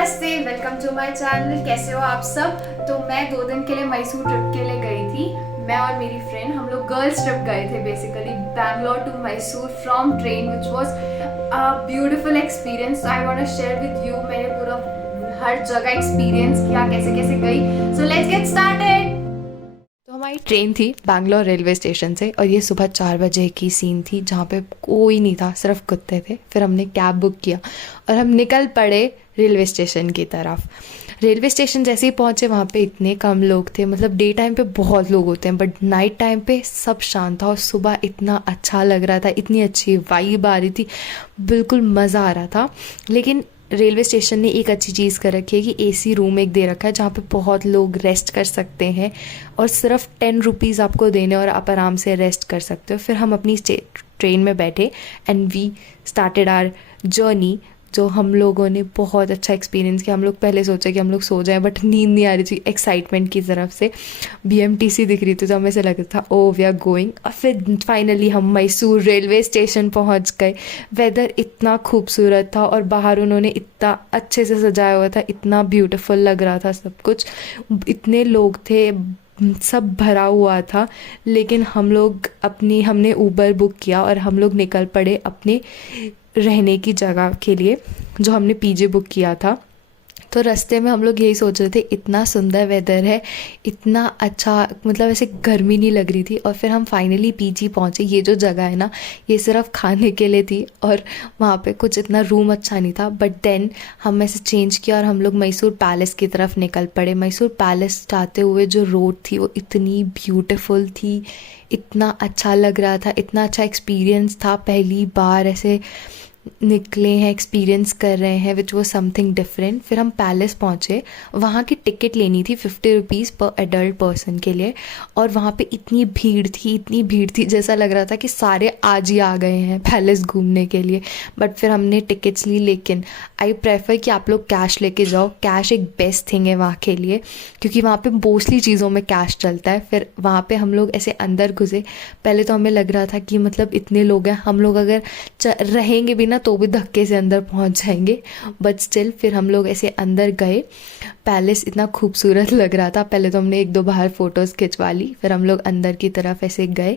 नमस्ते, welcome to my channel. कैसे हो आप सब। तो मैं 2 दिन के लिए मैसूर ट्रिप के लिए गई थी। मैं और मेरी फ्रेंड, हम लोग गर्ल्स ट्रिप गए थे basically, Bangalore to Mysore from train, which was a beautiful experience. I want to share with you. मैंने पूरा हर जगह एक्सपीरियंस किया, कैसे कैसे गई। So let's get started. तो हमारी ट्रेन थी बैंगलोर रेलवे स्टेशन से, और ये सुबह 4 बजे की सीन थी जहाँ पे कोई नहीं था, सिर्फ कुत्ते थे। फिर हमने कैब बुक किया और हम निकल पड़े रेलवे स्टेशन की तरफ। रेलवे स्टेशन जैसे ही पहुँचे, वहाँ पे इतने कम लोग थे। मतलब डे टाइम पे बहुत लोग होते हैं, बट नाइट टाइम पे सब शांत था। और सुबह इतना अच्छा लग रहा था, इतनी अच्छी वाइब आ रही थी, बिल्कुल मज़ा आ रहा था। लेकिन रेलवे स्टेशन ने एक अच्छी चीज़ कर रखी है कि एसी रूम एक दे रखा है जहाँ पे बहुत लोग रेस्ट कर सकते हैं, और सिर्फ 10 रुपीज़ आपको देने और आप आराम से रेस्ट कर सकते हो। फिर हम अपनी ट्रेन में बैठे and we started our journey. जो हम लोगों ने बहुत अच्छा एक्सपीरियंस किया। हम लोग पहले सोचा कि हम लोग सो जाएं, बट नींद नहीं आ रही थी एक्साइटमेंट की तरफ से। बीएमटीसी दिख रही थी तो हमें से लग रहा था ओ वी आर गोइंग। और फिर फाइनली हम मैसूर रेलवे स्टेशन पहुंच गए। वेदर इतना खूबसूरत था और बाहर उन्होंने इतना अच्छे से सजाया हुआ था, इतना ब्यूटीफुल लग रहा था सब कुछ। इतने लोग थे, सब भरा हुआ था। लेकिन हमने ऊबर बुक किया और हम लोग निकल पड़े अपने रहने की जगह के लिए, जो हमने पीजे बुक किया था। तो रास्ते में हम लोग यही सोच रहे थे, इतना सुंदर वेदर है, इतना अच्छा, मतलब ऐसे गर्मी नहीं लग रही थी। और फिर हम फाइनली पीजी पहुँचे। ये जो जगह है ना, ये सिर्फ खाने के लिए थी और वहाँ पे कुछ इतना रूम अच्छा नहीं था। बट देन हम ऐसे चेंज किया और हम लोग मैसूर पैलेस की तरफ निकल पड़े। मैसूर पैलेस जाते हुए जो रोड थी वो इतनी ब्यूटीफुल थी, इतना अच्छा लग रहा था, इतना अच्छा एक्सपीरियंस था। पहली बार ऐसे निकले हैं, एक्सपीरियंस कर रहे हैं, विच वो समथिंग डिफरेंट। फिर हम पैलेस पहुँचे। वहाँ की टिकट लेनी थी 50 रुपीज़ पर एडल्ट पर्सन के लिए। और वहाँ पे इतनी भीड़ थी, इतनी भीड़ थी, जैसा लग रहा था कि सारे आज ही आ गए हैं पैलेस घूमने के लिए। बट फिर हमने टिकट्स ली। लेकिन आई प्रेफर कि आप लोग कैश लेके जाओ। कैश एक बेस्ट थिंग है वहाँ के लिए, क्योंकि वहाँ पे मोस्टली चीज़ों में कैश चलता है। फिर वहाँ पे हम लोग ऐसे अंदर घुसे। पहले तो हमें लग रहा था कि मतलब इतने लोग हैं, हम लोग अगर रहेंगे भी ना तो भी धक्के से अंदर पहुंच जाएंगे। बट स्टिल फिर हम लोग ऐसे अंदर गए। पैलेस इतना खूबसूरत लग रहा था। पहले तो हमने 1-2 बाहर फ़ोटोज़ खिंचवा ली। फिर हम लोग अंदर की तरफ ऐसे गए।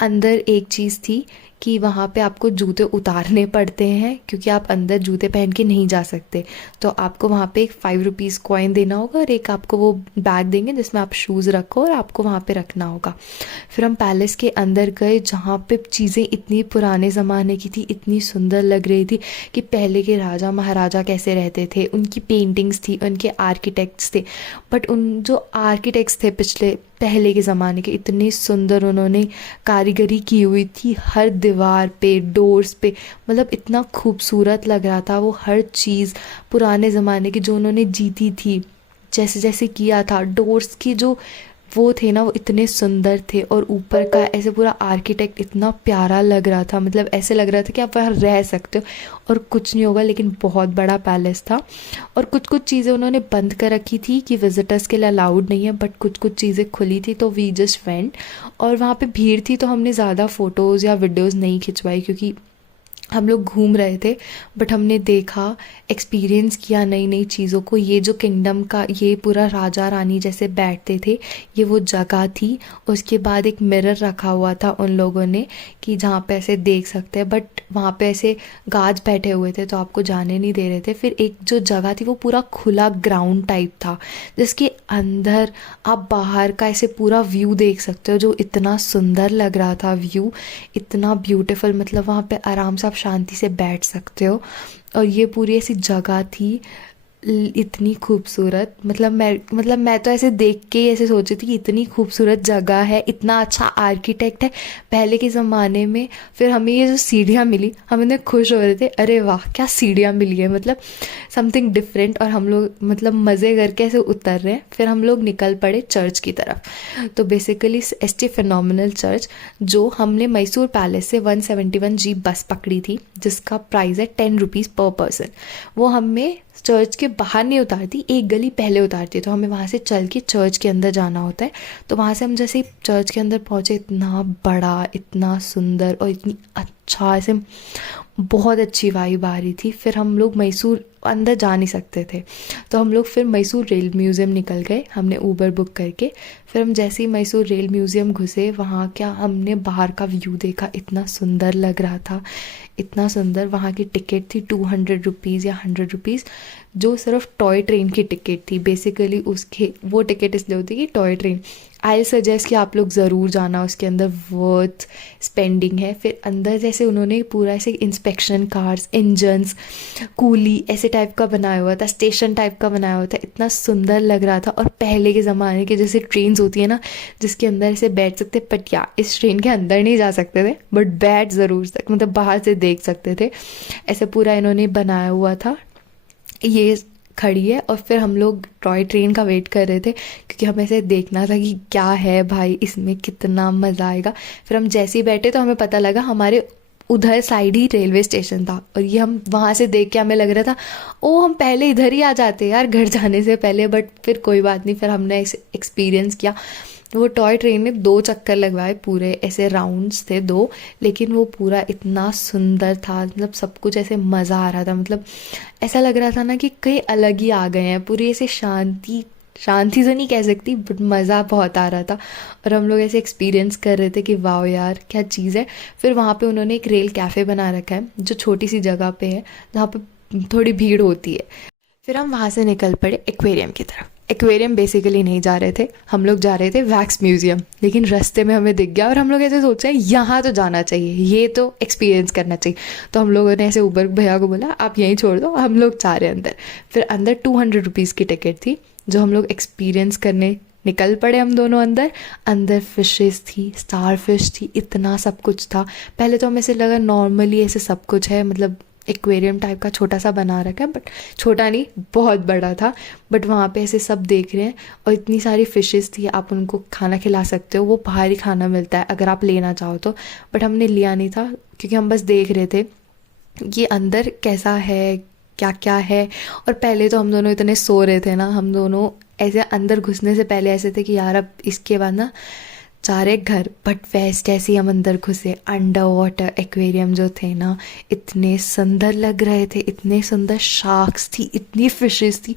अंदर एक चीज़ थी कि वहाँ पे आपको जूते उतारने पड़ते हैं, क्योंकि आप अंदर जूते पहन के नहीं जा सकते। तो आपको वहाँ पे एक 5 रुपीज़ कॉइन देना होगा और एक आपको वो बैग देंगे जिसमें आप शूज़ रखो और आपको वहाँ पे रखना होगा। फिर हम पैलेस के अंदर गए, जहाँ पे चीज़ें इतनी पुराने ज़माने की थी, इतनी सुंदर लग रही थी कि पहले के राजा महाराजा कैसे रहते थे। उनकी पेंटिंग्स थी, उनके आर्किटेक्ट्स थे। बट उन जो आर्किटेक्ट्स थे पहले के ज़माने के, इतने सुंदर उन्होंने कारीगरी की हुई थी हर दीवार पे, डोर्स पे। मतलब इतना खूबसूरत लग रहा था वो हर चीज़ पुराने ज़माने की जो उन्होंने जीती थी, जैसे जैसे किया था। डोर्स की जो वो थे ना, वो इतने सुंदर थे। और ऊपर का ऐसे पूरा आर्किटेक्ट इतना प्यारा लग रहा था, मतलब ऐसे लग रहा था कि आप वहाँ रह सकते हो और कुछ नहीं होगा। लेकिन बहुत बड़ा पैलेस था और कुछ कुछ चीज़ें उन्होंने बंद कर रखी थी कि विजिटर्स के लिए अलाउड नहीं है, बट कुछ कुछ चीज़ें खुली थी। तो वी जस्ट वेंट। और वहाँ पे भीड़ थी तो हमने ज़्यादा फ़ोटोज़ या वीडियोज़ नहीं खिंचवाई, क्योंकि हम लोग घूम रहे थे। बट हमने देखा, एक्सपीरियंस किया नई नई चीज़ों को। ये जो किंगडम का ये पूरा राजा रानी जैसे बैठते थे, ये वो जगह थी। उसके बाद एक मिरर रखा हुआ था उन लोगों ने कि जहाँ पे ऐसे देख सकते हैं, बट वहाँ पे ऐसे गार्ड्स बैठे हुए थे तो आपको जाने नहीं दे रहे थे। फिर एक जो जगह थी वो पूरा खुला ग्राउंड टाइप था, जिसके अंदर आप बाहर का ऐसे पूरा व्यू देख सकते हो, जो इतना सुंदर लग रहा था व्यू, इतना ब्यूटीफुल। मतलब वहाँ पे आराम से आप शांति से बैठ सकते हो। और ये पूरी ऐसी जगह थी इतनी खूबसूरत। मतलब मैं तो ऐसे देख के ही ऐसे सोची थी कि इतनी खूबसूरत जगह है, इतना अच्छा आर्किटेक्ट है पहले के ज़माने में। फिर हमें ये जो सीढ़ियाँ मिली, हम इतने खुश हो रहे थे, अरे वाह क्या सीढ़ियाँ मिली है, मतलब समथिंग डिफरेंट। और हम लोग मतलब मज़े करके ऐसे उतर रहे हैं। फिर हम लोग निकल पड़े चर्च की तरफ। तो बेसिकली एसटी फिनोमिनल चर्च, जो हमने मैसूर पैलेस से 171G बस पकड़ी थी, जिसका प्राइस है 10 रुपीज़ पर पर्सन। वो हमें चर्च के बाहर नहीं उतारती, एक गली पहले उतारती है। तो हमें वहाँ से चल के चर्च के अंदर जाना होता है। तो वहाँ से हम जैसे ही चर्च के अंदर पहुँचे, इतना बड़ा, इतना सुंदर और इतनी अच्छा ऐसे बहुत अच्छी वाइब आ रही थी। फिर हम लोग मैसूर अंदर जा नहीं सकते थे, तो हम लोग फिर मैसूर रेल म्यूज़ियम निकल गए, हमने ऊबर बुक करके। फिर हम जैसे ही मैसूर रेल म्यूज़ियम घुसे, वहाँ क्या हमने बाहर का व्यू देखा, इतना सुंदर लग रहा था, इतना सुंदर। वहाँ की टिकट थी 200 रुपीज़ या 100 रुपीज़, जो सिर्फ टॉय ट्रेन की टिकट थी। बेसिकली उसके वो टिकट इसलिए होती है कि टॉय ट्रेन, आई सजेस्ट कि आप लोग ज़रूर जाना, उसके अंदर वर्थ स्पेंडिंग है। फिर अंदर जैसे उन्होंने पूरा ऐसे इंस्पेक्शन कार्स, इंजन्स, कूली ऐसे टाइप का बनाया हुआ था, स्टेशन टाइप का बनाया हुआ था, इतना सुंदर लग रहा था। और पहले के ज़माने की जैसे ट्रेन्स होती है ना, जिसके अंदर ऐसे बैठ सकते, बट या इस ट्रेन के अंदर नहीं जा सकते थे, बट बैठ ज़रूर सकते, मतलब बाहर से देख सकते थे। ऐसे पूरा इन्होंने बनाया हुआ था। ये खड़ी है और फिर हम लोग टॉय ट्रेन का वेट कर रहे थे, क्योंकि हमें ऐसे देखना था कि क्या है भाई इसमें, कितना मज़ा आएगा। फिर हम जैसे ही बैठे तो हमें पता लगा हमारे उधर साइड ही रेलवे स्टेशन था, और ये हम वहाँ से देख के हमें लग रहा था ओ हम पहले इधर ही आ जाते यार घर जाने से पहले। बट फिर कोई बात नहीं, फिर हमने एक्सपीरियंस किया। वो टॉय ट्रेन में 2 चक्कर लगवाए, पूरे ऐसे राउंड्स थे 2, लेकिन वो पूरा इतना सुंदर था, मतलब सब कुछ ऐसे मज़ा आ रहा था। मतलब ऐसा लग रहा था ना कि कहीं अलग ही आ गए हैं, पूरी ऐसे शांति, शांति तो नहीं कह सकती बट मज़ा बहुत आ रहा था। और हम लोग ऐसे एक्सपीरियंस कर रहे थे कि वाह यार क्या चीज़ है। फिर वहाँ पे उन्होंने एक रेल कैफ़े बना रखा है, जो छोटी सी जगह पे है, जहाँ पे थोड़ी भीड़ होती है। फिर हम वहाँ से निकल पड़े एक्वेरियम की तरफ। एक्वेरियम बेसिकली नहीं जा रहे थे, हम लोग जा रहे थे वैक्स म्यूज़ियम, लेकिन रास्ते में हमें दिख गया और हम लोग ऐसे सोचे यहाँ तो जाना चाहिए, ये तो एक्सपीरियंस करना चाहिए। तो हम लोगों ने ऐसे ऊबर भैया को बोला आप यहीं छोड़ दो, हम लोग जा रहे हैं अंदर। फिर अंदर 200 रुपीज़ की टिकट थी, जो हम लोग एक्सपीरियंस करने निकल पड़े हम दोनों अंदर। अंदर फिशेस थी, स्टार फिश थी, इतना सब कुछ था। पहले तो हमें ऐसे लगा नॉर्मली ऐसे सब कुछ है, मतलब एक्वेरियम टाइप का छोटा सा बना रखा है, बट छोटा नहीं बहुत बड़ा था। बट वहाँ पे ऐसे सब देख रहे हैं और इतनी सारी फिशेस थी, आप उनको खाना खिला सकते हो, वो बाहरी खाना मिलता है अगर आप लेना चाहो तो। बट हमने लिया नहीं था, क्योंकि हम बस देख रहे थे कि अंदर कैसा है, क्या क्या है। और पहले तो हम दोनों इतने सो रहे थे ना, हम दोनों ऐसे अंदर घुसने से पहले ऐसे थे कि यार अब इसके बाद ना चारे घर। बट वेस्ट ऐसे ही हम अंदर घुसे, अंडर वाटर एक्वेरियम जो थे ना, इतने सुंदर लग रहे थे, इतने सुंदर शार्क्स थी, इतनी फिशेस थी,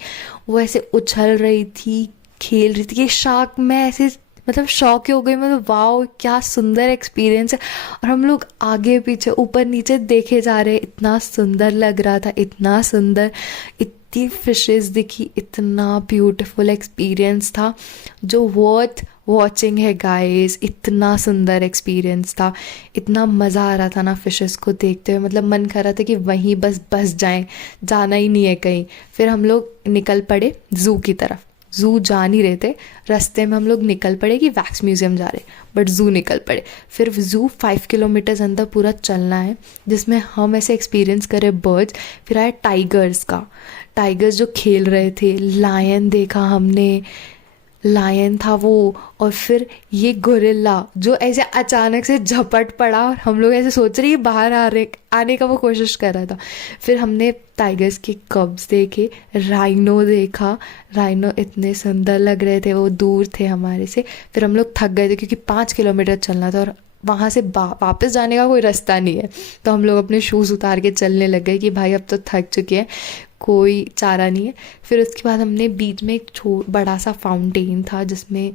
वो ऐसे उछल रही थी, खेल रही थी। ये शार्क मैं ऐसे मतलब शौक ही हो गई, मतलब वाओ क्या सुंदर एक्सपीरियंस है। और हम लोग आगे पीछे ऊपर नीचे देखे जा रहे, इतना सुंदर लग रहा था, इतना सुंदर, इतनी फिशेस दिखी, इतना ब्यूटीफुल एक्सपीरियंस था जो वर्थ वॉचिंग है गाइस। इतना सुंदर एक्सपीरियंस था, इतना मज़ा आ रहा था ना फिशेस को देखते हुए, मतलब मन कर रहा था कि वहीं बस जाएं, जाना ही नहीं है कहीं। फिर हम लोग निकल पड़े ज़ू की तरफ। ज़ू जा नहीं रहे थे, रास्ते में हम लोग निकल पड़े कि वैक्स म्यूज़ियम जा रहे, बट ज़ू निकल पड़े। फिर ज़ू 5 किलोमीटर्स अंदर पूरा चलना है, जिसमें हम ऐसे एक्सपीरियंस करें बर्ड्स। फिर आया टाइगर्स का, टाइगर्स जो खेल रहे थे, लायन देखा हमने, लायन था वो। और फिर ये गोरिल्ला जो ऐसे अचानक से झपट पड़ा, और हम लोग ऐसे सोच रहे बाहर आने का वो कोशिश कर रहा था। फिर हमने टाइगर्स के कब्स देखे, राइनो देखा, राइनो इतने सुंदर लग रहे थे, वो दूर थे हमारे से। फिर हम लोग थक गए थे, क्योंकि 5 किलोमीटर चलना था और वहाँ से वापस जाने का कोई रास्ता नहीं है। तो हम लोग अपने शूज़ उतार के चलने लग गए कि भाई अब तो थक चुके हैं, कोई चारा नहीं है। फिर उसके बाद हमने बीच में एक बड़ा सा फाउंटेन था, जिसमें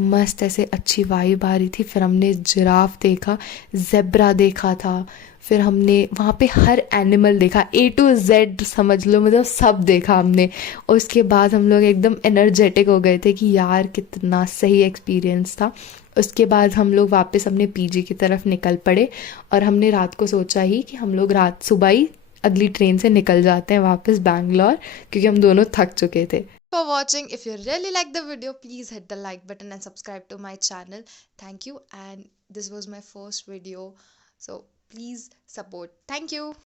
मस्त ऐसे अच्छी वाइब आ रही थी। फिर हमने जिराफ देखा, जेब्रा देखा था। फिर हमने वहाँ पे हर एनिमल देखा, A to Z समझ लो, मतलब सब देखा हमने। और उसके बाद हम लोग एकदम एनर्जेटिक हो गए थे कि यार कितना सही एक्सपीरियंस था। उसके बाद हम लोग वापस अपने पीजी की तरफ निकल पड़े, और हमने रात को सोचा ही कि हम लोग रात सुबह ही अगली ट्रेन से निकल जाते हैं वापस बैंगलोर, क्योंकि हम दोनों थक चुके थे। For watching. If you really like the video, please hit the like button and subscribe to my channel. Thank you. And this was my first video, so please support. Thank you.